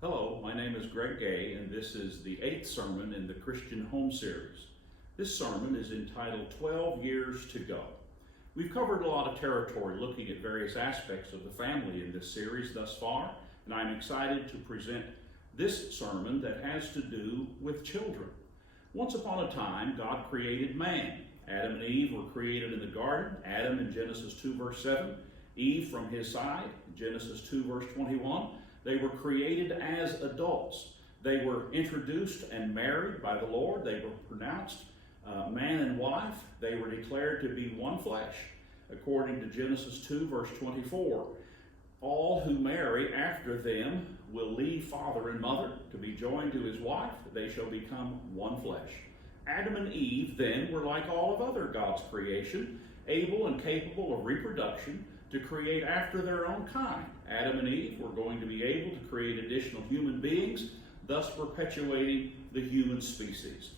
Hello, my name is Greg Gay, and this is the 8th sermon in the Christian Home Series. This sermon is entitled 12 Years to Go. We've covered a lot of territory looking at various aspects of the family in this series thus far, and I'm excited to present this sermon that has to do with children. Once upon a time, God created man. Adam and Eve were created in the garden. Adam in Genesis 2 verse 7, Eve from his side, Genesis 2 verse 21. They were created as adults. They were introduced and married by the Lord. They were pronounced man and wife. They were declared to be one flesh, according to Genesis 2, verse 24. All who marry after them will leave father and mother to be joined to his wife. They shall become one flesh. Adam and Eve then were like all of other God's creation, able and capable of reproduction, to create after their own kind. Adam and Eve were going to be able to create additional human beings, thus perpetuating the human species.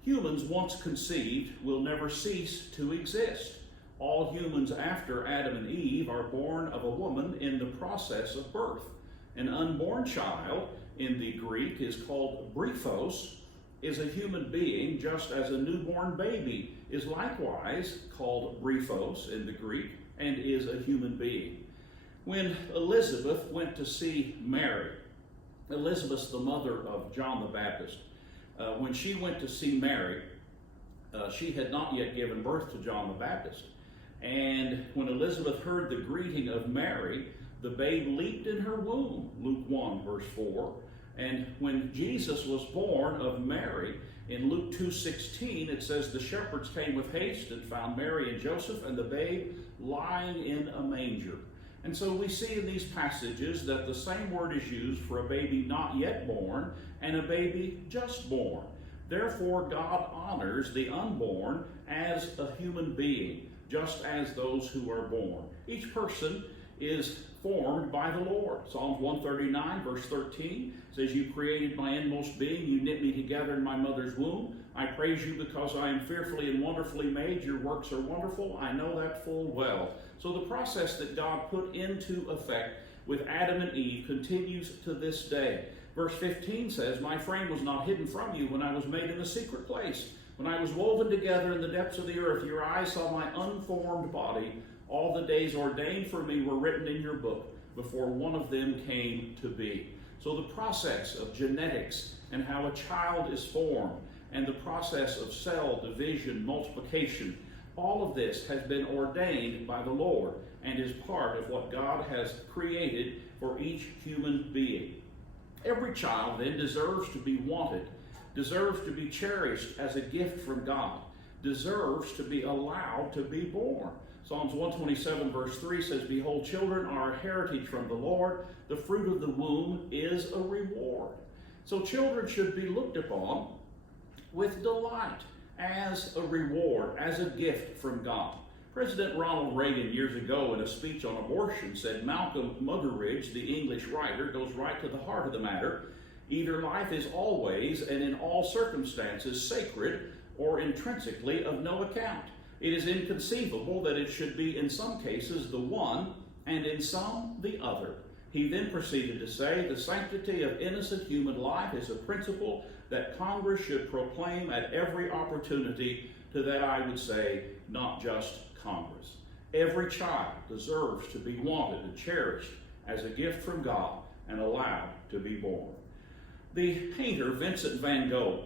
Humans, once conceived, will never cease to exist. All humans after Adam and Eve are born of a woman in the process of birth. An unborn child, in the Greek, is called brephos, is a human being, just as a newborn baby is likewise called brephos in the Greek, and is a human being. When Elizabeth went to see Mary, Elizabeth, the mother of John the Baptist, when she went to see Mary, she had not yet given birth to John the Baptist. And when Elizabeth heard the greeting of Mary, the babe leaped in her womb, Luke 1, verse 4. And when Jesus was born of Mary, in Luke 2:16, it says, the shepherds came with haste and found Mary and Joseph and the babe lying in a manger. And so we see in these passages that the same word is used for a baby not yet born and a baby just born. Therefore, God honors the unborn as a human being, just as those who are born. Each person is formed by the Lord. Psalms 139, verse 13 says, you created my inmost being, you knit me together in my mother's womb. I praise you because I am fearfully and wonderfully made. Your works are wonderful. I know that full well. So the process that God put into effect with Adam and Eve continues to this day. Verse 15 says, my frame was not hidden from you when I was made in the secret place. When I was woven together in the depths of the earth, your eyes saw my unformed body. All the days ordained for me were written in your book before one of them came to be. So the process of genetics and how a child is formed, and the process of cell division, multiplication, all of this has been ordained by the Lord and is part of what God has created for each human being. Every child then deserves to be wanted, deserves to be cherished as a gift from God, deserves to be allowed to be born. Psalms 127 verse 3 says, behold, children are a heritage from the Lord. The fruit of the womb is a reward. So children should be looked upon with delight as a reward, as a gift from God. President Ronald Reagan years ago in a speech on abortion said, Malcolm Muggeridge, the English writer, goes right to the heart of the matter. Either life is always and in all circumstances sacred or intrinsically of no account. It is inconceivable that it should be in some cases the one and in some the other. He then proceeded to say, the sanctity of innocent human life is a principle that Congress should proclaim at every opportunity. To that I would say, not just Congress. Every child deserves to be wanted and cherished as a gift from God and allowed to be born. The painter Vincent van Gogh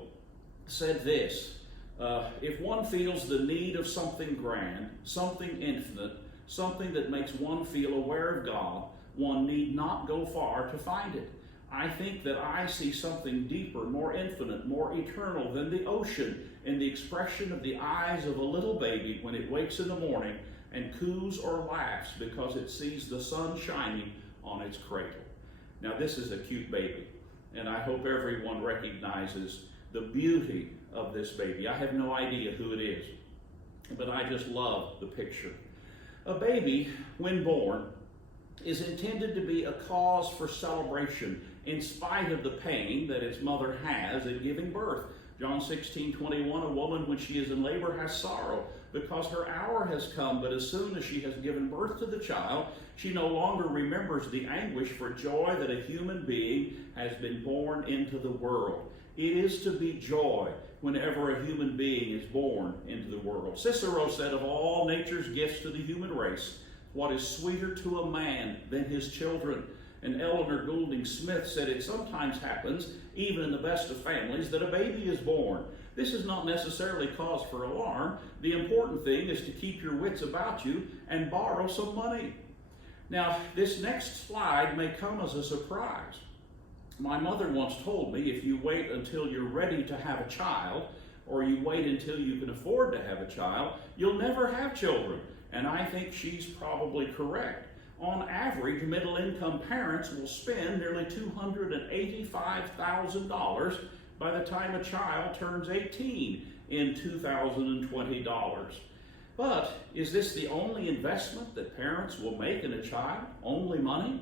said this, if one feels the need of something grand, something infinite, something that makes one feel aware of God, one need not go far to find it. I think that I see something deeper, more infinite, more eternal than the ocean in the expression of the eyes of a little baby when it wakes in the morning and coos or laughs because it sees the sun shining on its cradle. Now this is a cute baby, and I hope everyone recognizes the beauty of this baby. I have no idea who it is, but I just love the picture. A baby, when born, is intended to be a cause for celebration in spite of the pain that its mother has in giving birth. John 16:21, a woman when she is in labor has sorrow because her hour has come, but as soon as she has given birth to the child, she no longer remembers the anguish for joy that a human being has been born into the world. It is to be joy whenever a human being is born into the world. Cicero said, of all nature's gifts to the human race, what is sweeter to a man than his children? And Eleanor Goulding Smith said, it sometimes happens, even in the best of families, that a baby is born. This is not necessarily cause for alarm. The important thing is to keep your wits about you and borrow some money. Now, this next slide may come as a surprise. My mother once told me, if you wait until you're ready to have a child, or you wait until you can afford to have a child, you'll never have children. And I think she's probably correct. On average, middle-income parents will spend nearly $285,000 by the time a child turns 18 in 2020 dollars. But is this the only investment that parents will make in a child? Only money?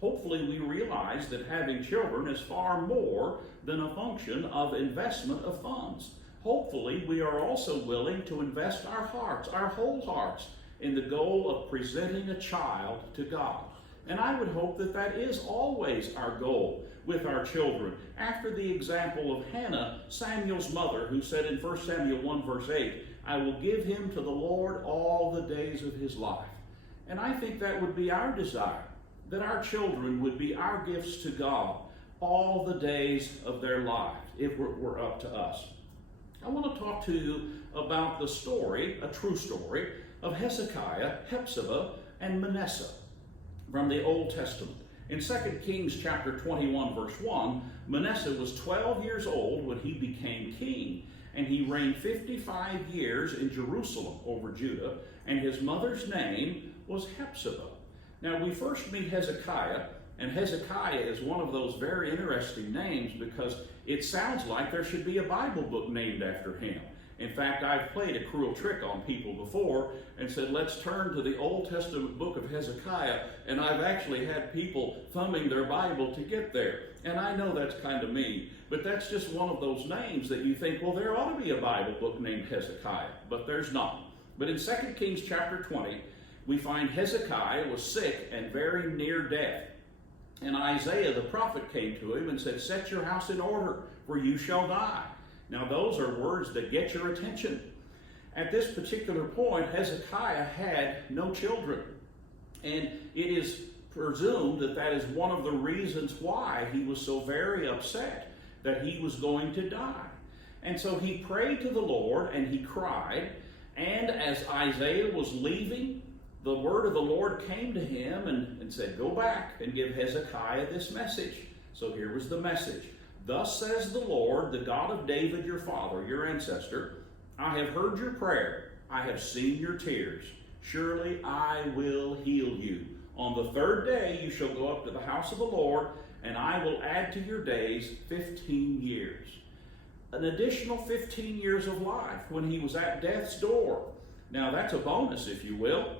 Hopefully we realize that having children is far more than a function of investment of funds. Hopefully we are also willing to invest our hearts, our whole hearts, in the goal of presenting a child to God. And I would hope that that is always our goal with our children. After the example of Hannah, Samuel's mother, who said in 1 Samuel 1 verse 8, I will give him to the Lord all the days of his life. And I think that would be our desire, that our children would be our gifts to God all the days of their lives, if it were up to us. I want to talk to you about the story, a true story, of Hezekiah, Hephzibah, and Manasseh from the Old Testament. In 2 Kings chapter 21, verse 1, Manasseh was 12 years old when he became king, and he reigned 55 years in Jerusalem over Judah, and his mother's name was Hephzibah. Now, we first meet Hezekiah, and Hezekiah is one of those very interesting names because it sounds like there should be a Bible book named after him. In fact, I've played a cruel trick on people before and said, let's turn to the Old Testament book of Hezekiah, and I've actually had people thumbing their Bible to get there. And I know that's kind of mean, but that's just one of those names that you think, well, there ought to be a Bible book named Hezekiah, but there's not. But in 2 Kings chapter 20, we find Hezekiah was sick and very near death. And Isaiah the prophet came to him and said, set your house in order, for you shall die. Now those are words that get your attention. At this particular point, Hezekiah had no children. And it is presumed that that is one of the reasons why he was so very upset that he was going to die. And so he prayed to the Lord and he cried. And as Isaiah was leaving, the word of the Lord came to him and said, go back and give Hezekiah this message. So here was the message. Thus says the Lord, the God of David, your father, your ancestor, I have heard your prayer. I have seen your tears. Surely I will heal you. On the third day you shall go up to the house of the Lord, and I will add to your days 15 years. An additional 15 years of life when he was at death's door. Now that's a bonus, if you will.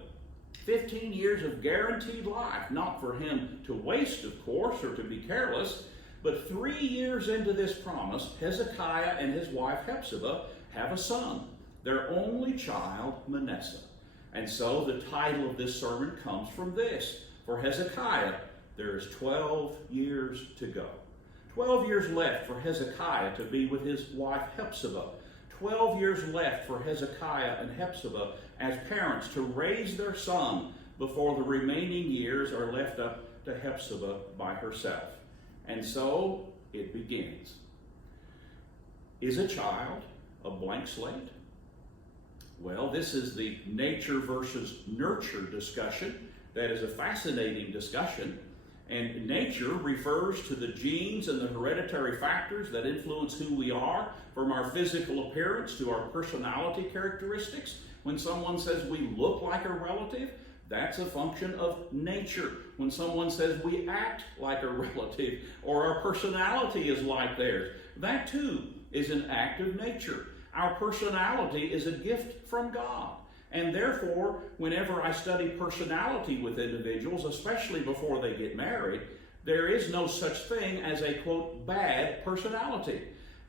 15 years of guaranteed life, not for him to waste, of course, or to be careless. But 3 years into this promise, Hezekiah and his wife Hephzibah have a son, their only child, Manasseh. And so the title of this sermon comes from this. For Hezekiah, there is 12 years to go. 12 years left for Hezekiah to be with his wife Hephzibah. 12 years left for Hezekiah and Hephzibah as parents to raise their son before the remaining years are left up to Hephzibah by herself. And so it begins. Is a child a blank slate? Well, this is the nature versus nurture discussion. That is a fascinating discussion. And nature refers to the genes and the hereditary factors that influence who we are, from our physical appearance to our personality characteristics. When someone says we look like a relative, that's a function of nature. When someone says we act like a relative or our personality is like theirs, that too is an act of nature. Our personality is a gift from God. And therefore, whenever I study personality with individuals, especially before they get married, there is no such thing as a, quote, bad personality.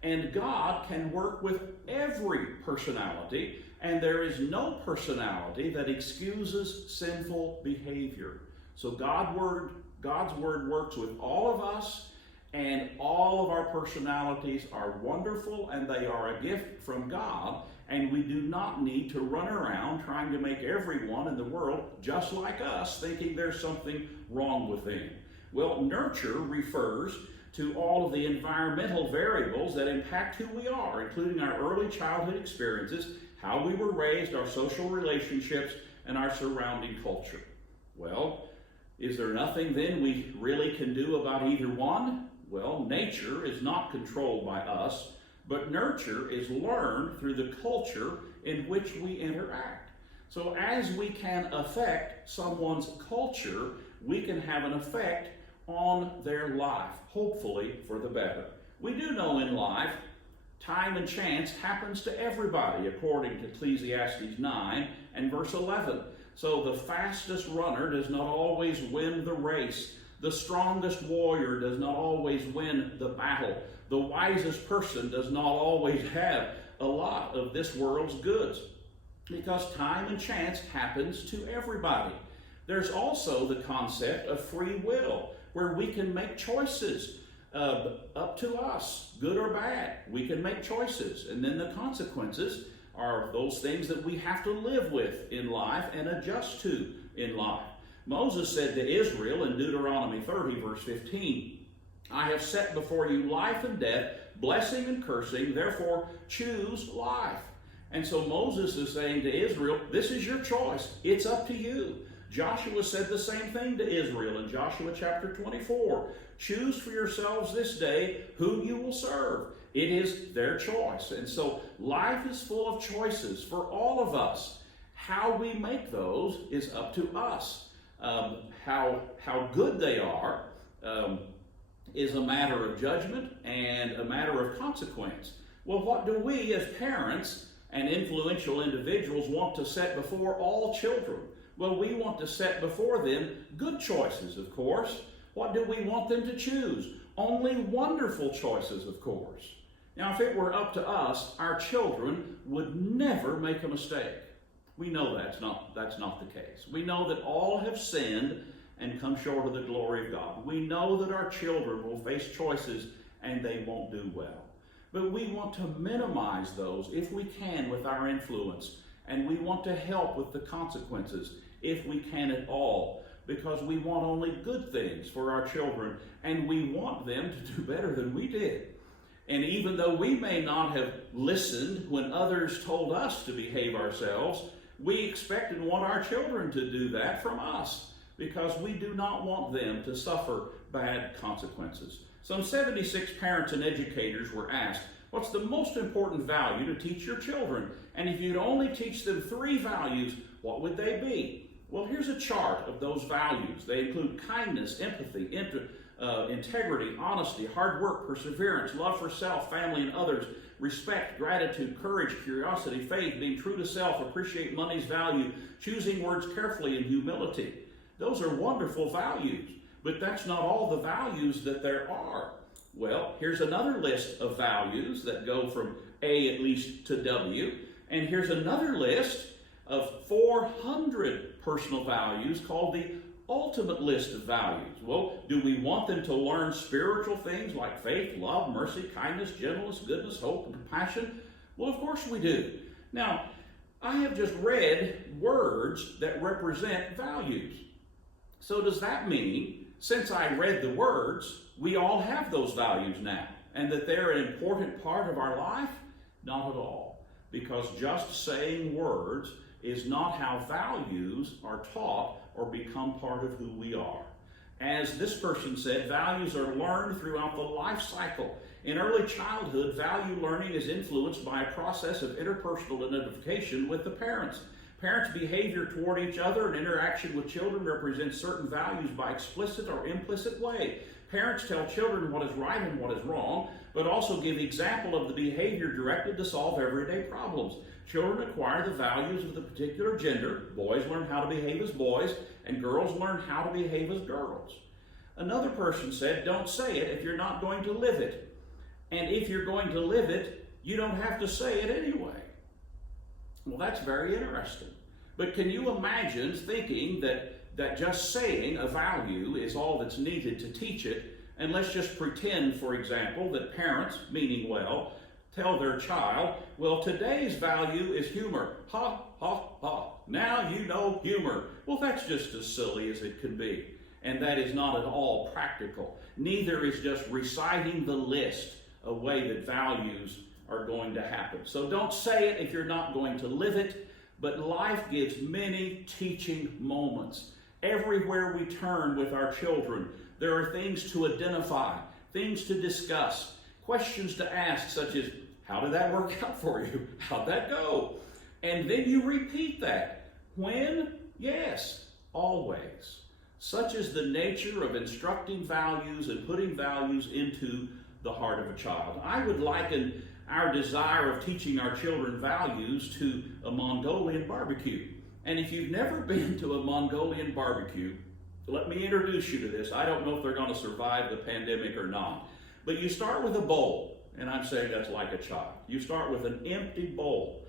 And God can work with every personality, and there is no personality that excuses sinful behavior. So God's Word works with all of us, and all of our personalities are wonderful, and they are a gift from God, and we do not need to run around trying to make everyone in the world just like us, thinking there's something wrong with them. Well, nurture refers to all of the environmental variables that impact who we are, including our early childhood experiences, how we were raised, our social relationships, and our surrounding culture. Well, is there nothing then we really can do about either one? Well, nature is not controlled by us, but nurture is learned through the culture in which we interact. So as we can affect someone's culture, we can have an effect on their life, hopefully for the better. We do know in life, time and chance happens to everybody, according to Ecclesiastes 9 and verse 11. So the fastest runner does not always win the race. The strongest warrior does not always win the battle. The wisest person does not always have a lot of this world's goods, because time and chance happens to everybody. There's also the concept of free will, where we can make choices up to us, good or bad. We can make choices, and then the consequences are those things that we have to live with in life and adjust to in life. Moses said to Israel in Deuteronomy 30, verse 15, I have set before you life and death, blessing and cursing, therefore choose life. And so Moses is saying to Israel, this is your choice. It's up to you. Joshua said the same thing to Israel in Joshua chapter 24. Choose for yourselves this day whom you will serve. It is their choice. And so life is full of choices for all of us. How we make those is up to us. How good they are is a matter of judgment and a matter of consequence. Well, what do we as parents and influential individuals want to set before all children? Well, we want to set before them good choices, of course. What do we want them to choose? Only wonderful choices, of course. Now, if it were up to us, our children would never make a mistake. We know that's not the case. We know that all have sinned and come short of the glory of God. We know that our children will face choices and they won't do well. But we want to minimize those if we can with our influence, and we want to help with the consequences if we can at all, because we want only good things for our children, and we want them to do better than we did. And even though we may not have listened when others told us to behave ourselves, we expect and want our children to do that from us, because we do not want them to suffer bad consequences. Some 76 parents and educators were asked, what's the most important value to teach your children? And if you'd only teach them 3 values, what would they be? Well, here's a chart of those values. They include kindness, empathy, integrity, honesty, hard work, perseverance, love for self, family, and others, respect, gratitude, courage, curiosity, faith, being true to self, appreciate money's value, choosing words carefully, and humility. Those are wonderful values, but that's not all the values that there are. Well, here's another list of values that go from A at least to W, and here's another list of 400 personal values called the ultimate list of values. Well, do we want them to learn spiritual things like faith, love, mercy, kindness, gentleness, goodness, hope, and compassion? Well, of course we do. Now, I have just read words that represent values. So does that mean, since I read the words, we all have those values now, and that they're an important part of our life? Not at all. Because just saying words is not how values are taught or become part of who we are. As this person said, values are learned throughout the life cycle. In early childhood, value learning is influenced by a process of interpersonal identification with the parents. Parents' behavior toward each other and interaction with children represents certain values by explicit or implicit way. Parents tell children what is right and what is wrong, but also give example of the behavior directed to solve everyday problems. Children acquire the values of the particular gender. Boys learn how to behave as boys, and girls learn how to behave as girls. Another person said, don't say it if you're not going to live it. And if you're going to live it, you don't have to say it anyway. Well, that's very interesting. But can you imagine thinking that just saying a value is all that's needed to teach it? And let's just pretend, for example, that parents, meaning well, tell their child, well, today's value is humor. Ha, ha, ha. Now you know humor. Well, that's just as silly as it can be. And that is not at all practical. Neither is just reciting the list a way that values are going to happen. So don't say it if you're not going to live it. But life gives many teaching moments. Everywhere we turn with our children, there are things to identify, things to discuss, questions to ask, such as, how did that work out for you? How'd that go? And then you repeat that. When? Yes, always. Such is the nature of instructing values and putting values into the heart of a child. I would liken our desire of teaching our children values to a Mongolian barbecue. And if you've never been to a Mongolian barbecue, let me introduce you to this. I don't know if they're going to survive the pandemic or not. But you start with a bowl, and I'm saying that's like a child. You start with an empty bowl.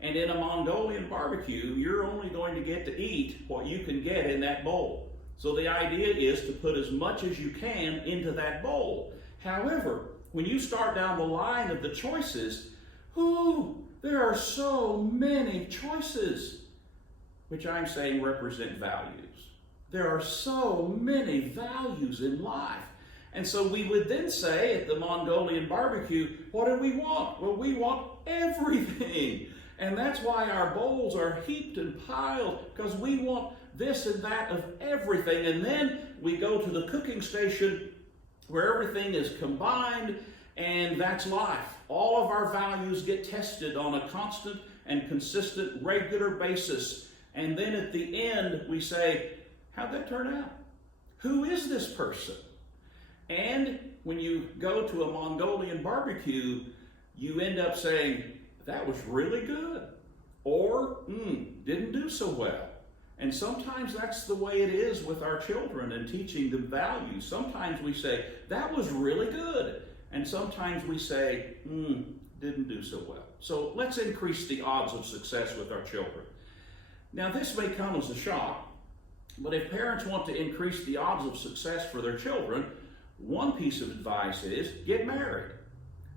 And in a Mongolian barbecue, you're only going to get to eat what you can get in that bowl. So the idea is to put as much as you can into that bowl. However, when you start down the line of the choices, there are so many choices, which I'm saying represent values. There are so many values in life. And so we would then say at the Mongolian barbecue, what do we want? Well, we want everything. And that's why our bowls are heaped and piled, because we want this and that of everything. And then we go to the cooking station where everything is combined, and that's life. All of our values get tested on a constant and consistent, regular basis. And then at the end, we say, how'd that turn out? Who is this person? And when you go to a Mongolian barbecue, you end up saying, that was really good, or didn't do so well. And sometimes that's the way it is with our children and teaching them values. Sometimes we say, that was really good. And sometimes we say, didn't do so well. So let's increase the odds of success with our children. Now, this may come as a shock, but if parents want to increase the odds of success for their children, one piece of advice is get married.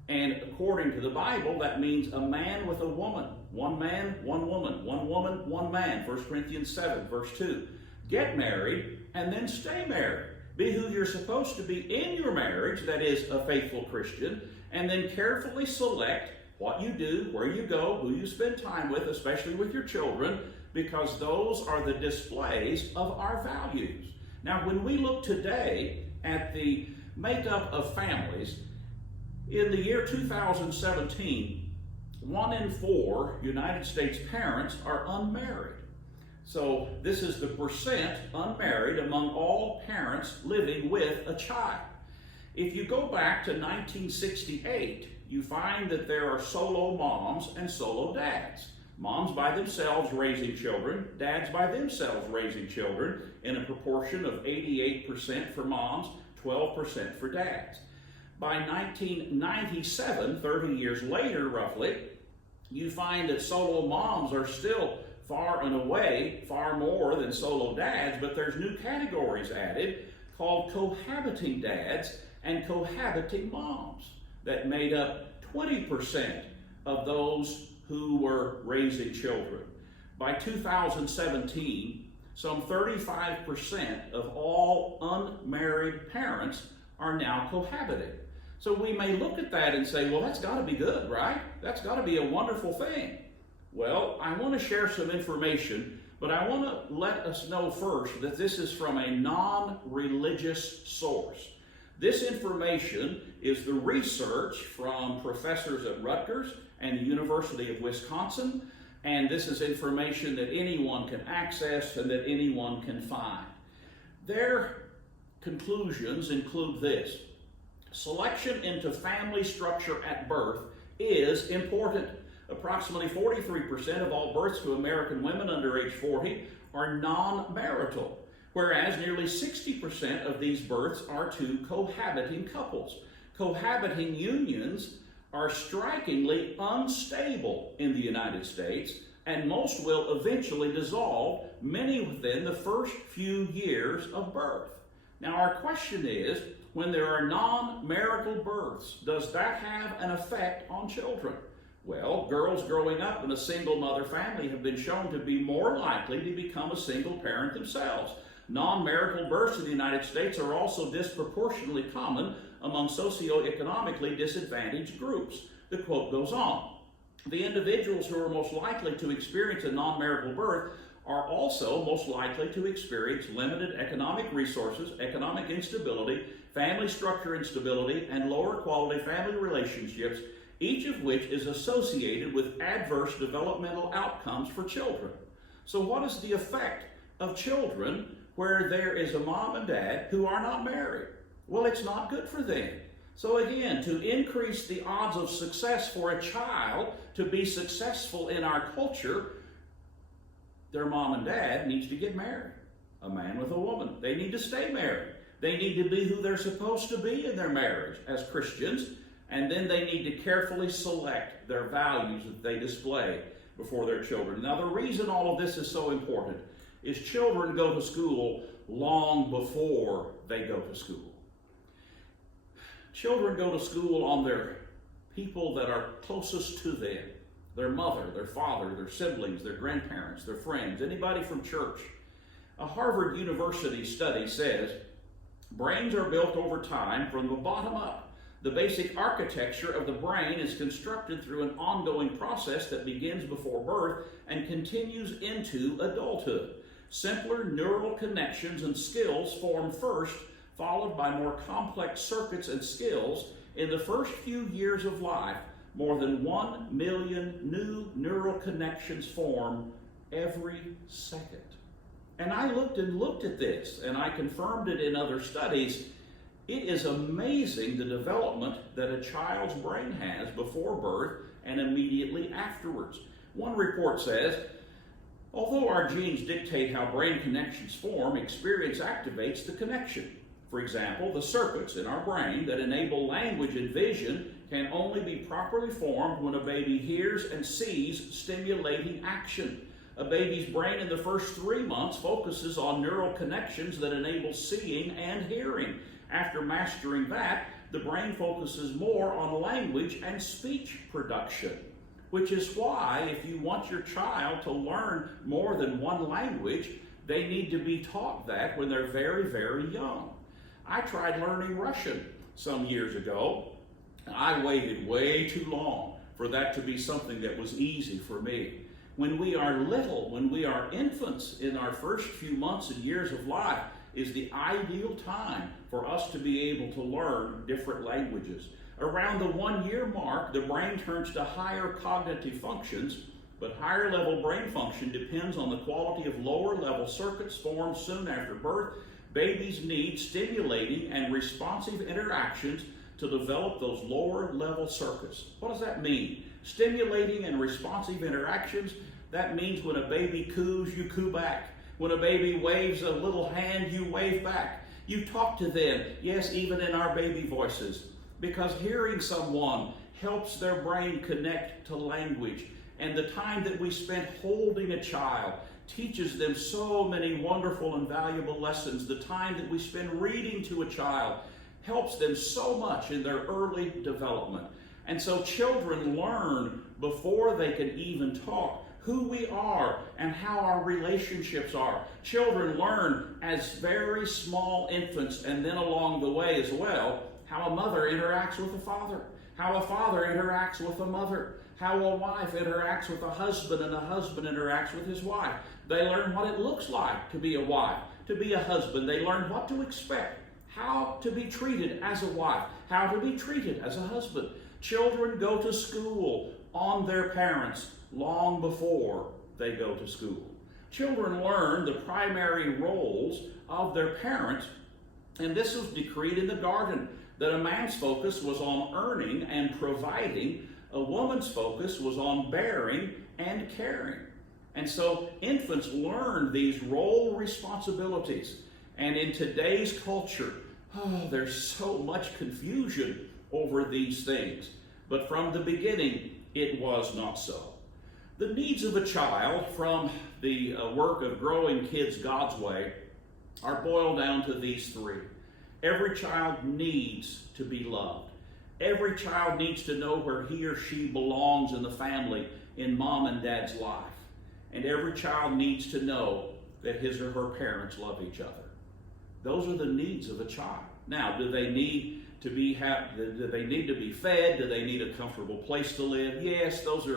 And according to the Bible, that means a man with a woman. One man, one woman. One woman, one man. 1 Corinthians 7, verse 2. Get married and then stay married. Be who you're supposed to be in your marriage, that is, a faithful Christian, and then carefully select what you do, where you go, who you spend time with, especially with your children, because those are the displays of our values. Now, when we look today at the makeup of families, in the year 2017, 1 in 4 United States parents are unmarried. So this is the percent unmarried among all parents living with a child. If you go back to 1968, you find that there are solo moms and solo dads. Moms by themselves raising children, dads by themselves raising children in a proportion of 88% for moms, 12% for dads. By 1997, 30 years later roughly, you find that solo moms are still far and away far more than solo dads, but there's new categories added called cohabiting dads and cohabiting moms that made up 20% of those who were raising children. By 2017, some 35% of all unmarried parents are now cohabiting. So we may look at that and say, well, that's got to be good, right? That's got to be a wonderful thing. Well, I want to share some information, but I want to let us know first that this is from a non-religious source. This information is the research from professors at Rutgers and the University of Wisconsin, and this is information that anyone can access and that anyone can find. Their conclusions include this: selection into family structure at birth is important. Approximately 43% of all births to American women under age 40 are non-marital, whereas nearly 60% of these births are to cohabiting couples. Cohabiting unions are strikingly unstable in the United States, and most will eventually dissolve, many within the first few years of birth. Now our question is, when there are non-marital births, does that have an effect on children? Well, girls growing up in a single mother family have been shown to be more likely to become a single parent themselves. Non-marital births in the United States are also disproportionately common among socioeconomically disadvantaged groups. The quote goes on. The individuals who are most likely to experience a non-marital birth are also most likely to experience limited economic resources, economic instability, family structure instability, and lower quality family relationships, each of which is associated with adverse developmental outcomes for children. So what is the effect of children where there is a mom and dad who are not married? Well, it's not good for them. So again, to increase the odds of success for a child to be successful in our culture, their mom and dad needs to get married. A man with a woman. They need to stay married. They need to be who they're supposed to be in their marriage as Christians, and then they need to carefully select their values that they display before their children. Now, the reason all of this is so important is children go to school long before they go to school. Children go to school on their people that are closest to them. Their mother, their father, their siblings, their grandparents, their friends, anybody from church. A Harvard University study says, brains are built over time from the bottom up. The basic architecture of the brain is constructed through an ongoing process that begins before birth and continues into adulthood. Simpler neural connections and skills form first, followed by more complex circuits and skills. In the first few years of life, more than 1 million new neural connections form every second. And I looked at this, and I confirmed it in other studies. It is amazing the development that a child's brain has before birth and immediately afterwards. One report says, although our genes dictate how brain connections form, experience activates the connection. For example, the circuits in our brain that enable language and vision can only be properly formed when a baby hears and sees stimulating action. A baby's brain in the first 3 months focuses on neural connections that enable seeing and hearing. After mastering that, the brain focuses more on language and speech production, which is why if you want your child to learn more than one language, they need to be taught that when they're very, very young. I tried learning Russian some years ago. I waited way too long for that to be something that was easy for me. When we are little, when we are infants in our first few months and years of life, is the ideal time for us to be able to learn different languages. Around the 1 year mark, the brain turns to higher cognitive functions, but higher level brain function depends on the quality of lower level circuits formed soon after birth. Babies need stimulating and responsive interactions to develop those lower level circuits. What does that mean? Stimulating and responsive interactions, that means when a baby coos, you coo back. When a baby waves a little hand, you wave back. You talk to them, yes, even in our baby voices, because hearing someone helps their brain connect to language. And the time that we spend holding a child teaches them so many wonderful and valuable lessons. The time that we spend reading to a child helps them so much in their early development. And so children learn before they can even talk who we are and how our relationships are. Children learn as very small infants, and then along the way as well, how a mother interacts with a father, how a father interacts with a mother, how a wife interacts with a husband, and a husband interacts with his wife. They learn what it looks like to be a wife, to be a husband. They learn what to expect, how to be treated as a wife, how to be treated as a husband. Children go to school on their parents long before they go to school. Children learn the primary roles of their parents, and this was decreed in the garden, that a man's focus was on earning and providing, a woman's focus was on bearing and caring. And so infants learn these role responsibilities. And in today's culture, there's so much confusion over these things. But from the beginning, it was not so. The needs of a child from the work of growing kids God's way are boiled down to these three. Every child needs to be loved. Every child needs to know where he or she belongs in the family, in mom and dad's life. And every child needs to know that his or her parents love each other. Those are the needs of a child. Now, do they need to be fed? Do they need a comfortable place to live? Yes, those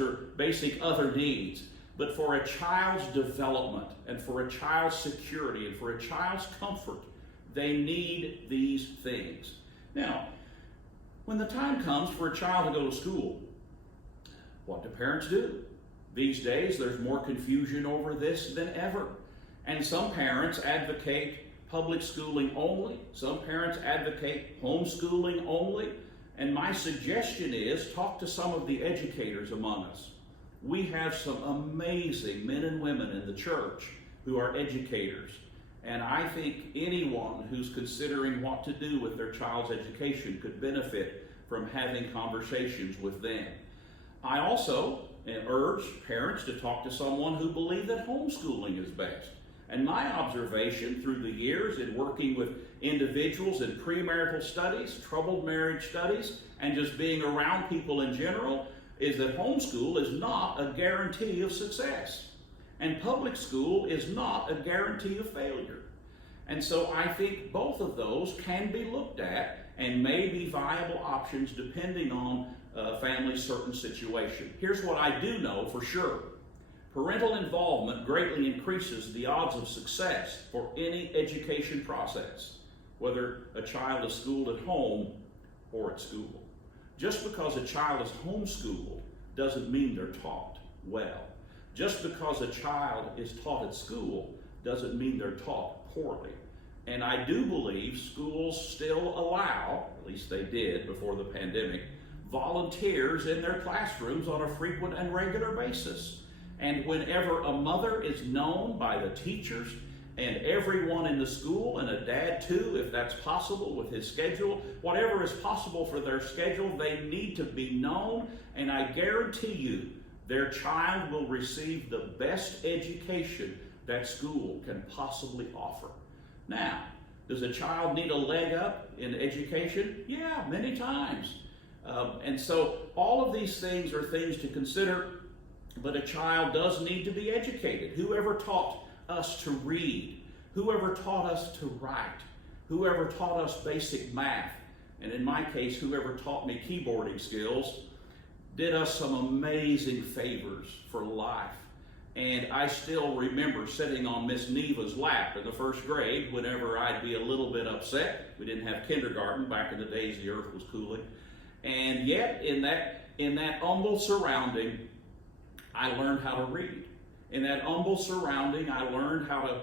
are basic other needs. But for a child's development and for a child's security and for a child's comfort, they need these things. Now, when the time comes for a child to go to school, what do parents do? These days, there's more confusion over this than ever. And some parents advocate public schooling only. Some parents advocate homeschooling only. And my suggestion is, talk to some of the educators among us. We have some amazing men and women in the church who are educators. And I think anyone who's considering what to do with their child's education could benefit from having conversations with them. I also urge parents to talk to someone who believes that homeschooling is best. And my observation through the years in working with individuals in premarital studies, troubled marriage studies, and just being around people in general is that homeschool is not a guarantee of success. And public school is not a guarantee of failure. And so I think both of those can be looked at and may be viable options depending on a family's certain situation. Here's what I do know for sure. Parental involvement greatly increases the odds of success for any education process, whether a child is schooled at home or at school. Just because a child is homeschooled doesn't mean they're taught well. Just because a child is taught at school doesn't mean they're taught poorly. And I do believe schools still allow, at least they did before the pandemic, volunteers in their classrooms on a frequent and regular basis. And whenever a mother is known by the teachers and everyone in the school, and a dad too, if that's possible with his schedule, whatever is possible for their schedule, they need to be known. And I guarantee you, their child will receive the best education that school can possibly offer. Now, does a child need a leg up in education? Yeah, many times. And so all of these things are things to consider, but a child does need to be educated. Whoever taught us to read, whoever taught us to write, whoever taught us basic math, and in my case, whoever taught me keyboarding skills, did us some amazing favors for life. And I still remember sitting on Miss Neva's lap in the first grade whenever I'd be a little bit upset. We didn't have kindergarten back in the days the earth was cooling. And yet, in that humble surrounding, I learned how to read. In that humble surrounding, I learned how to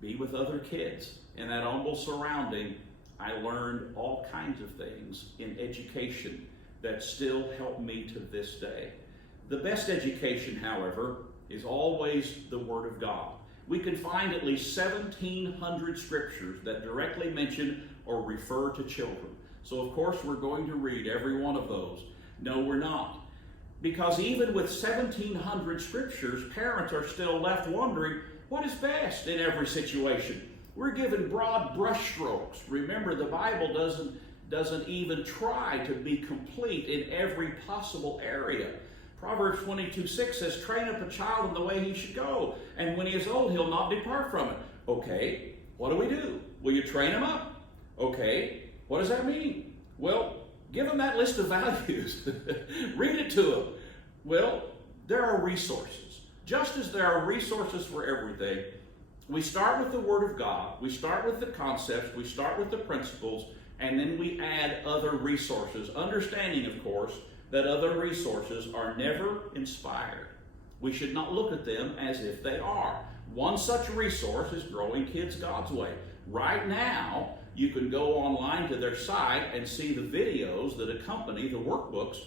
be with other kids. In that humble surrounding, I learned all kinds of things in education that still help me to this day. The best education, however, is always the Word of God. We can find at least 1,700 scriptures that directly mention or refer to children. So of course we're going to read every one of those. No, we're not. Because even with 1,700 scriptures, parents are still left wondering what is best in every situation. We're given broad brushstrokes. Remember, the Bible doesn't even try to be complete in every possible area. Proverbs 22:6 says, train up a child in the way he should go, and when he is old, he'll not depart from it. Okay, what do? Will you train him up? Okay, what does that mean? Well, give him that list of values. Read it to him. Well, there are resources. Just as there are resources for everything, we start with the Word of God, we start with the concepts, we start with the principles, and then we add other resources, understanding, of course, that other resources are never inspired. We should not look at them as if they are. One such resource is Growing Kids God's Way. Right now, you can go online to their site and see the videos that accompany the workbooks,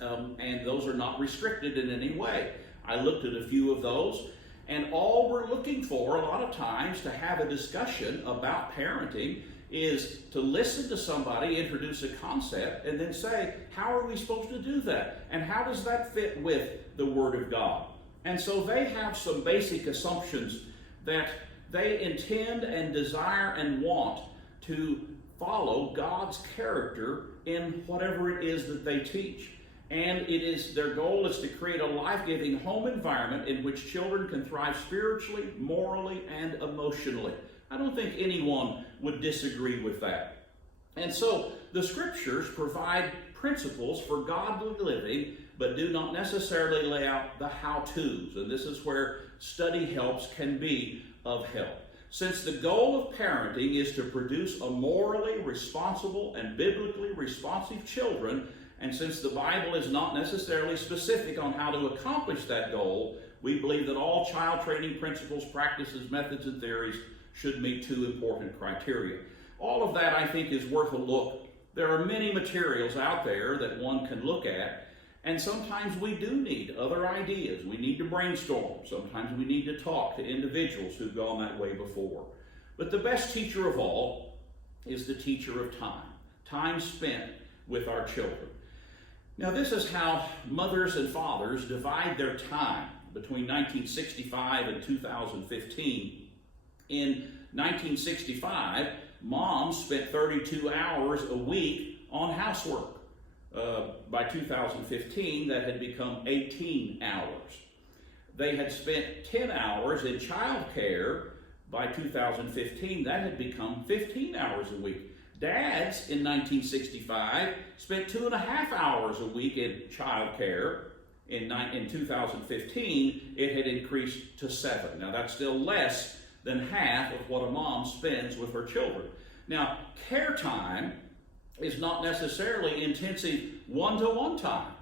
and those are not restricted in any way. I looked at a few of those, and all we're looking for a lot of times to have a discussion about parenting is to listen to somebody introduce a concept and then say, how are we supposed to do that? And how does that fit with the Word of God? And so they have some basic assumptions that they intend and desire and want to follow God's character in whatever it is that they teach. And it is their goal is to create a life-giving home environment in which children can thrive spiritually, morally, and emotionally. I don't think anyone would disagree with that. And so the Scriptures provide principles for godly living, but do not necessarily lay out the how-tos. And this is where study helps can be of help. Since the goal of parenting is to produce a morally responsible and biblically responsive children, and since the Bible is not necessarily specific on how to accomplish that goal, we believe that all child training principles, practices, methods, and theories should meet two important criteria. All of that, I think, is worth a look. There are many materials out there that one can look at, and sometimes we do need other ideas. We need to brainstorm. Sometimes we need to talk to individuals who've gone that way before. But the best teacher of all is the teacher of time. Time spent with our children. Now, this is how mothers and fathers divide their time between 1965 and 2015. In 1965, moms spent 32 hours a week on housework. By 2015, that had become 18 hours. They had spent 10 hours in child care. By 2015, that had become 15 hours a week. Dads in 1965 spent 2.5 hours a week in child care. In 2015, it had increased to 7. Now, that's still less than half of what a mom spends with her children. Now, care time is not necessarily intensive one-to-one time,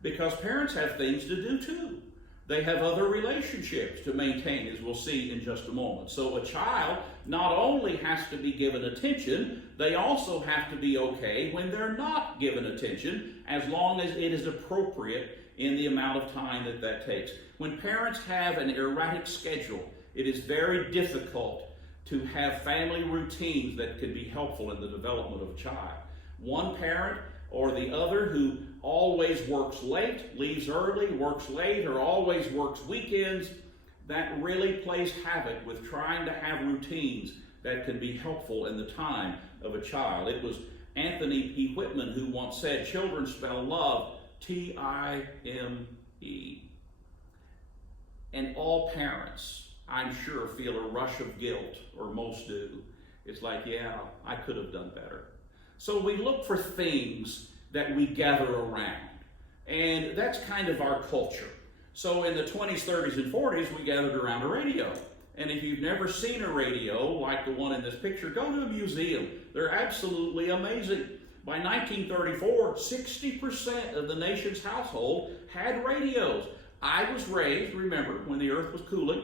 because parents have things to do too. They have other relationships to maintain, as we'll see in just a moment. So a child not only has to be given attention, they also have to be okay when they're not given attention, as long as it is appropriate in the amount of time that that takes. When parents have an erratic schedule, it is very difficult to have family routines that can be helpful in the development of a child. One parent or the other who always works late, leaves early, works late, or always works weekends, that really plays havoc with trying to have routines that can be helpful in the time of a child. It was Anthony P. Whitman who once said, children spell love Time. And all parents, I'm sure, feel a rush of guilt, or most do. It's like, yeah, I could have done better. So we look for things that we gather around. And that's kind of our culture. So in the 20s, 30s, and 40s, we gathered around a radio. And if you've never seen a radio like the one in this picture, go to a museum. They're absolutely amazing. By 1934, 60% of the nation's household had radios. I was raised, remember, when the earth was cooling,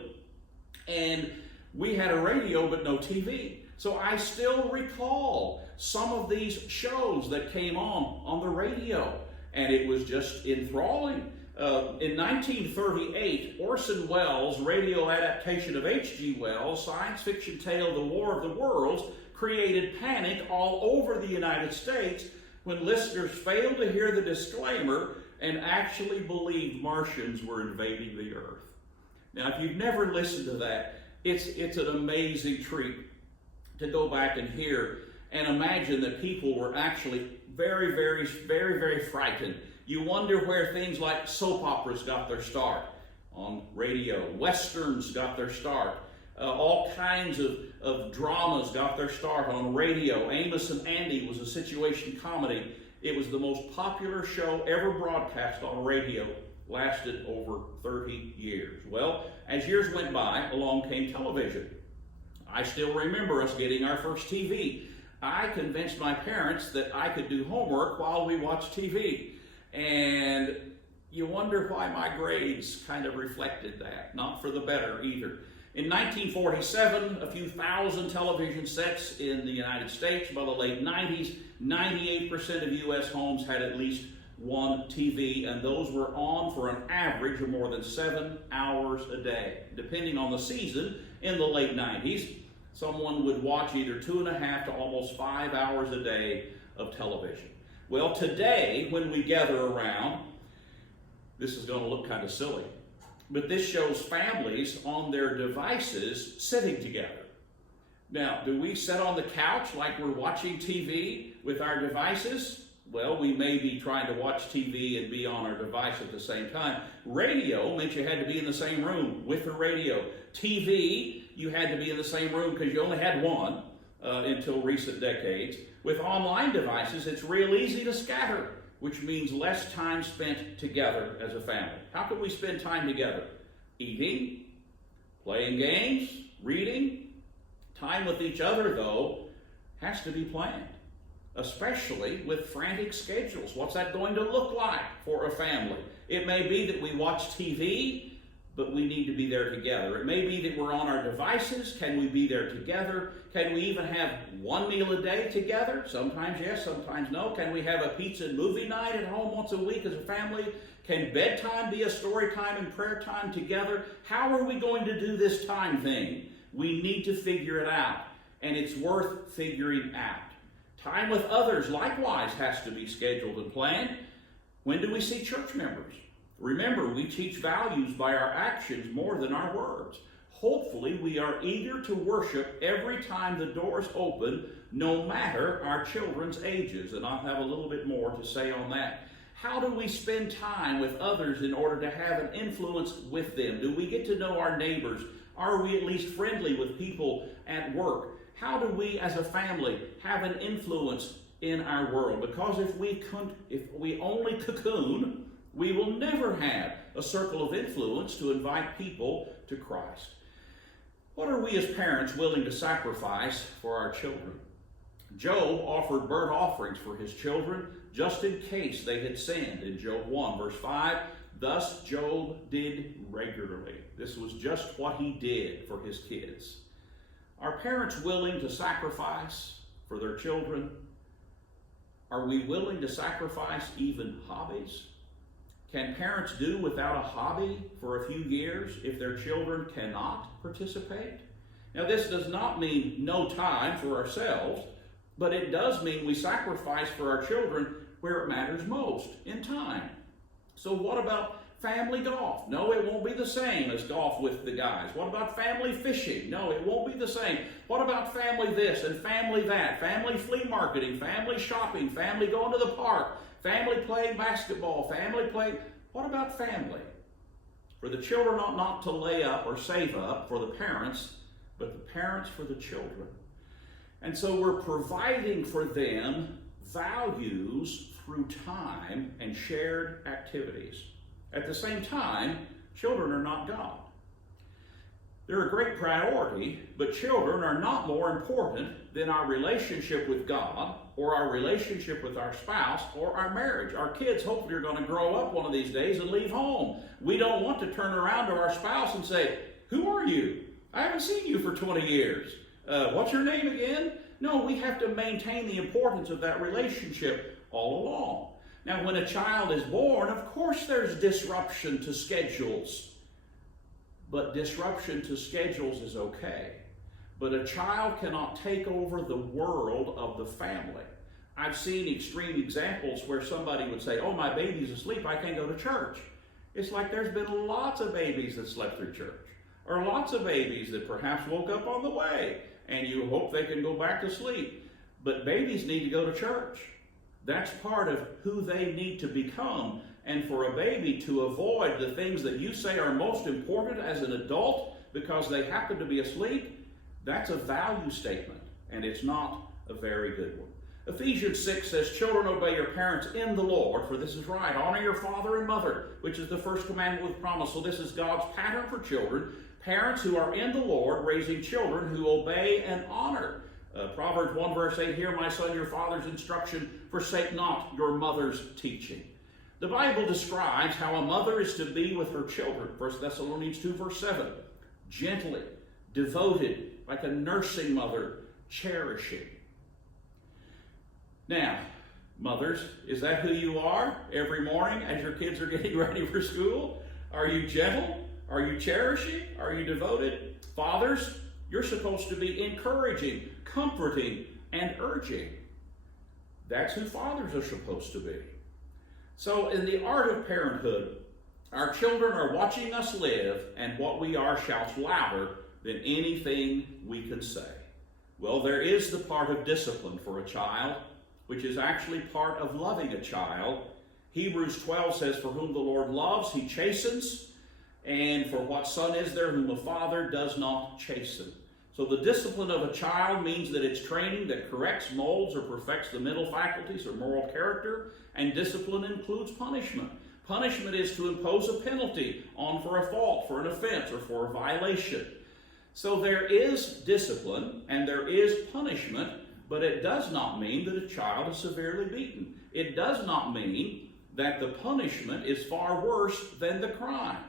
and we had a radio but no TV. So I still recall some of these shows that came on the radio, and it was just enthralling. In 1938, Orson Welles' radio adaptation of H.G. Wells' science fiction tale, The War of the Worlds, created panic all over the United States when listeners failed to hear the disclaimer and actually believed Martians were invading the Earth. Now, if you've never listened to that, it's an amazing treat to go back and hear and imagine that people were actually very, very, very, very frightened. You wonder where things like soap operas got their start on radio. Westerns got their start. All kinds of dramas got their start on radio. Amos and Andy was a situation comedy. It was the most popular show ever broadcast on radio. Lasted over 30 years. Well, as years went by, along came television. I still remember us getting our first TV. I convinced my parents that I could do homework while we watched TV. And you wonder why my grades kind of reflected that. Not for the better either. In 1947, a few thousand television sets in the United States. By the late 90s, 98% of U.S. homes had at least one TV, and those were on for an average of more than 7 hours a day. Depending on the season, in the late 90s, someone would watch either 2.5 to almost 5 hours a day of television. Well, today, when we gather around, this is going to look kind of silly, but this shows families on their devices sitting together. Now, do we sit on the couch like we're watching TV with our devices? Well, we may be trying to watch TV and be on our device at the same time. Radio meant you had to be in the same room with the radio. TV, you had to be in the same room because you only had one until recent decades. With online devices, it's real easy to scatter, which means less time spent together as a family. How can we spend time together? Eating, playing games, reading. Time with each other, though, has to be planned, especially with frantic schedules. What's that going to look like for a family? It may be that we watch TV, but we need to be there together. It may be that we're on our devices. Can we be there together? Can we even have one meal a day together? Sometimes yes, sometimes no. Can we have a pizza and movie night at home once a week as a family? Can bedtime be a story time and prayer time together? How are we going to do this time thing? We need to figure it out, and it's worth figuring out. Time with others, likewise, has to be scheduled and planned. When do we see church members? Remember, we teach values by our actions more than our words. Hopefully, we are eager to worship every time the doors open, no matter our children's ages. And I'll have a little bit more to say on that. How do we spend time with others in order to have an influence with them? Do we get to know our neighbors? Are we at least friendly with people at work? How do we as a family have an influence in our world? Because if we only cocoon, we will never have a circle of influence to invite people to Christ. What are we as parents willing to sacrifice for our children? Job offered burnt offerings for his children just in case they had sinned. In Job 1, verse 5, thus Job did regularly. This was just what he did for his kids. Are parents willing to sacrifice for their children? Are we willing to sacrifice even hobbies? Can parents do without a hobby for a few years if their children cannot participate? Now, this does not mean no time for ourselves, but it does mean we sacrifice for our children where it matters most, in time. So what about family golf? No, it won't be the same as golf with the guys. What about family fishing? No, it won't be the same. What about family this and family that? Family flea marketing, family shopping, family going to the park, family playing basketball, family playing... What about family? For the children ought not to lay up or save up for the parents, but the parents for the children. And so we're providing for them values through time and shared activities. At the same time, children are not God. They're a great priority, but children are not more important than our relationship with God or our relationship with our spouse or our marriage. Our kids hopefully are going to grow up one of these days and leave home. We don't want to turn around to our spouse and say, who are you? I haven't seen you for 20 years. What's your name again? No, we have to maintain the importance of that relationship all along. Now, when a child is born, of course there's disruption to schedules. But disruption to schedules is okay. But a child cannot take over the world of the family. I've seen extreme examples where somebody would say, oh, my baby's asleep, I can't go to church. It's like there's been lots of babies that slept through church. Or lots of babies that perhaps woke up on the way, and you hope they can go back to sleep. But babies need to go to church. That's part of who they need to become. And for a baby to avoid the things that you say are most important as an adult because they happen to be asleep, that's a value statement, and it's not a very good one. Ephesians 6 says, children, obey your parents in the Lord, for this is right. Honor your father and mother, which is the first commandment with promise. So this is God's pattern for children. Parents who are in the Lord, raising children who obey and honor. Proverbs 1 verse 8, hear my son your father's instruction, forsake not your mother's teaching. The Bible describes how a mother is to be with her children. 1 Thessalonians 2 verse 7, gently, devoted, like a nursing mother, cherishing. Now, mothers, is that who you are every morning as your kids are getting ready for school? Are you gentle? Are you cherishing? Are you devoted? Fathers, You're supposed to be encouraging, comforting, and urging. That's who fathers are supposed to be. So in the art of parenthood, our children are watching us live, and what we are shouts louder than anything we can say. Well, there is the part of discipline for a child, which is actually part of loving a child. Hebrews 12 says, "For whom the Lord loves, he chastens, and for what son is there whom a father does not chasten?" So the discipline of a child means that it's training that corrects, molds, or perfects the mental faculties or moral character, and discipline includes punishment. Punishment is to impose a penalty on for a fault, for an offense, or for a violation. So there is discipline and there is punishment, but it does not mean that a child is severely beaten. It does not mean that the punishment is far worse than the crime.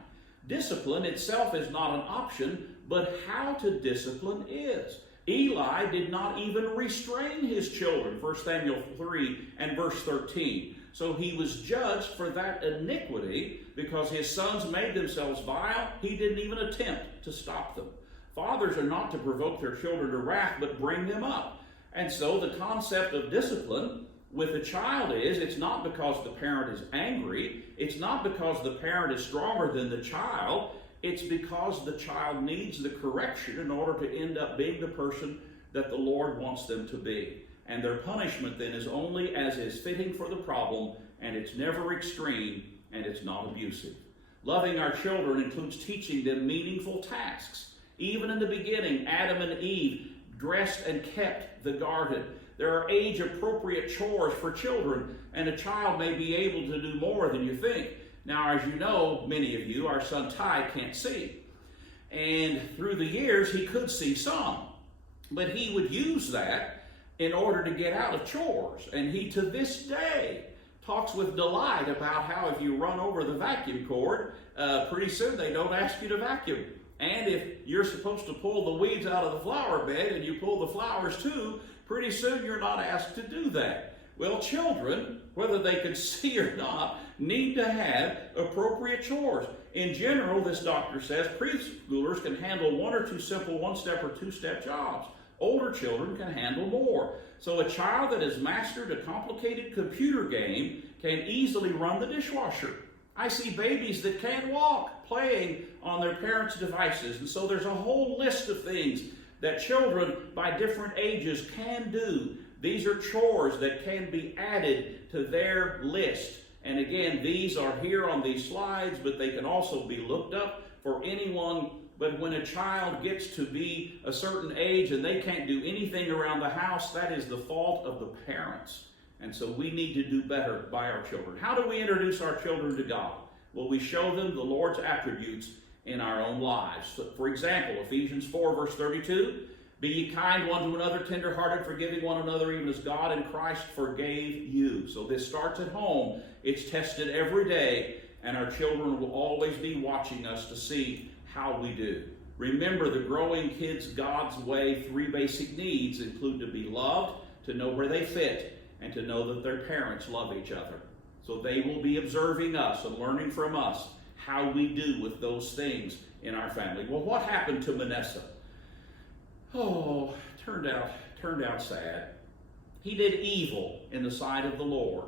Discipline itself is not an option, but how to discipline is. Eli did not even restrain his children, 1 Samuel 3 and verse 13. So he was judged for that iniquity because his sons made themselves vile. He didn't even attempt to stop them. Fathers are not to provoke their children to wrath, but bring them up. And so the concept of discipline with a child is, it's not because the parent is angry, it's not because the parent is stronger than the child, it's because the child needs the correction in order to end up being the person that the Lord wants them to be. And their punishment then is only as is fitting for the problem, and it's never extreme, and it's not abusive. Loving our children includes teaching them meaningful tasks. Even in the beginning, Adam and Eve dressed and kept the garden. There are age-appropriate chores for children, and a child may be able to do more than you think. Now, as you know, many of you, our son Ty can't see. And through the years, he could see some. But he would use that in order to get out of chores. And he, to this day, talks with delight about how if you run over the vacuum cord, pretty soon they don't ask you to vacuum. And if you're supposed to pull the weeds out of the flower bed and you pull the flowers too, pretty soon you're not asked to do that. Well, children, whether they can see or not, need to have appropriate chores. In general, this doctor says, preschoolers can handle one or two simple one-step or two-step jobs. Older children can handle more. So a child that has mastered a complicated computer game can easily run the dishwasher. I see babies that can't walk playing on their parents' devices. And so there's a whole list of things that children by different ages can do. These are chores that can be added to their list. And again, these are here on these slides, but they can also be looked up for anyone. But when a child gets to be a certain age and they can't do anything around the house, that is the fault of the parents. And so we need to do better by our children. How do we introduce our children to God? Well, we show them the Lord's attributes in our own lives. So, for example, Ephesians 4, verse 32, "Be ye kind one to another, tenderhearted, forgiving one another, even as God in Christ forgave you." So this starts at home. It's tested every day, and our children will always be watching us to see how we do. Remember, the growing kids God's way 3 basic needs include to be loved, to know where they fit, and to know that their parents love each other. So they will be observing us and learning from us how we do with those things in our family. Well, what happened to Manasseh? Oh, turned out sad. He did evil in the sight of the Lord.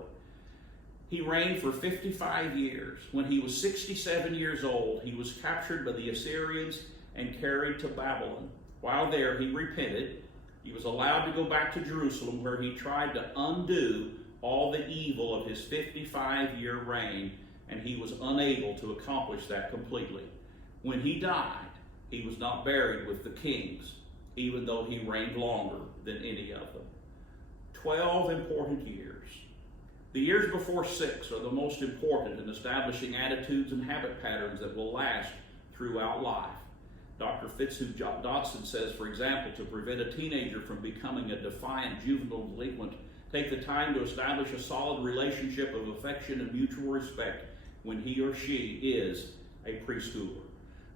He reigned for 55 years. When he was 67 years old, he was captured by the Assyrians and carried to Babylon. While there, he repented. He was allowed to go back to Jerusalem, where he tried to undo all the evil of his 55-year reign, and he was unable to accomplish that completely. When he died, he was not buried with the kings, even though he reigned longer than any of them. 12 important years. The years before 6 are the most important in establishing attitudes and habit patterns that will last throughout life. Dr. Fitzhugh Dodson says, for example, to prevent a teenager from becoming a defiant juvenile delinquent, take the time to establish a solid relationship of affection and mutual respect when he or she is a preschooler.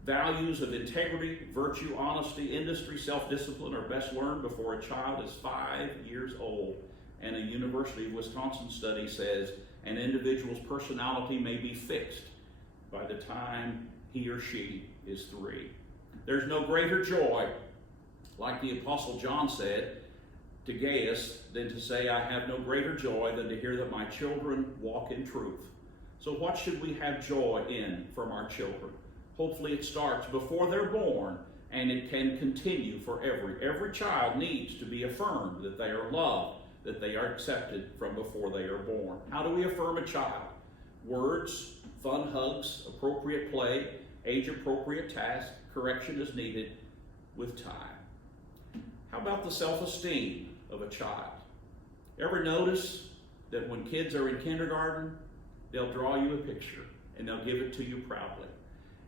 Values of integrity, virtue, honesty, industry, self-discipline are best learned before a child is 5 years old. And a University of Wisconsin study says an individual's personality may be fixed by the time he or she is 3. There's no greater joy Like the Apostle John said to Gaius, than to say, I have no greater joy than to hear that my children walk in truth. So what should we have joy in from our children? Hopefully it starts before they're born, and it can continue forever. Every child needs to be affirmed that they are loved, that they are accepted from before they are born. How do we affirm a child? Words, fun hugs, appropriate play, age-appropriate tasks, correction is needed with time. How about the self-esteem of a child? Ever notice that when kids are in kindergarten, they'll draw you a picture and they'll give it to you proudly?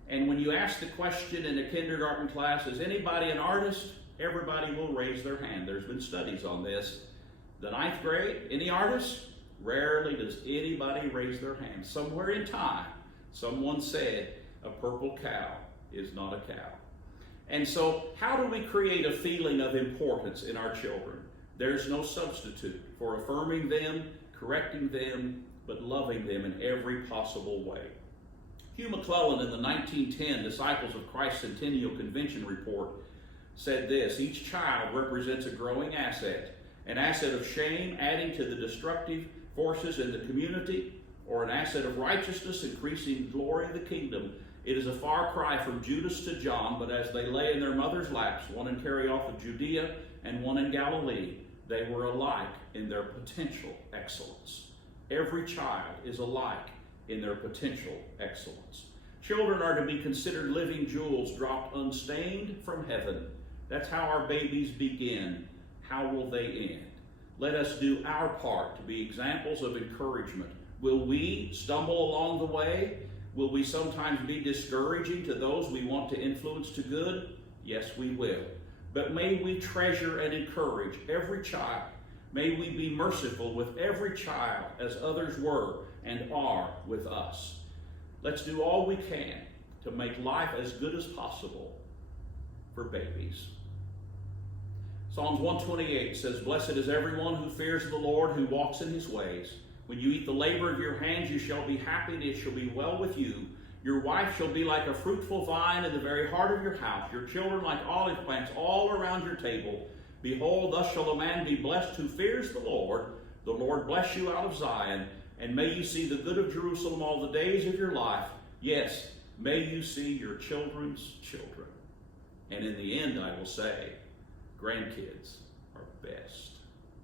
And when you ask the question in a kindergarten class, is anybody an artist? Everybody will raise their hand. There's been studies on this. The 9th grade, any artists? Rarely does anybody raise their hand. Somewhere in time, someone said, a purple cow is not a cow. And so, how do we create a feeling of importance in our children? There's no substitute for affirming them, correcting them, but loving them in every possible way. Hugh McClellan in the 1910 Disciples of Christ Centennial Convention report said this: each child represents a growing asset, an asset of shame adding to the destructive forces in the community, or an asset of righteousness increasing the glory of the kingdom. It is a far cry from Judas to John, but as they lay in their mother's laps, one in Kerioth of Judea and one in Galilee, they were alike in their potential excellence. Every child is alike in their potential excellence. Children are to be considered living jewels dropped unstained from heaven. That's how our babies begin. How will they end? Let us do our part to be examples of encouragement. Will we stumble along the way? Will we sometimes be discouraging to those we want to influence to good? Yes, we will. But may we treasure and encourage every child. May we be merciful with every child as others were and are with us. Let's do all we can to make life as good as possible for babies. Psalms 128 says, blessed is everyone who fears the Lord, who walks in his ways. When you eat the labor of your hands, you shall be happy, and it shall be well with you. Your wife shall be like a fruitful vine in the very heart of your house, your children like olive plants all around your table. Behold, thus shall a man be blessed who fears the Lord. The Lord bless you out of Zion, and may you see the good of Jerusalem all the days of your life. Yes, may you see your children's children. And in the end, I will say, grandkids are best.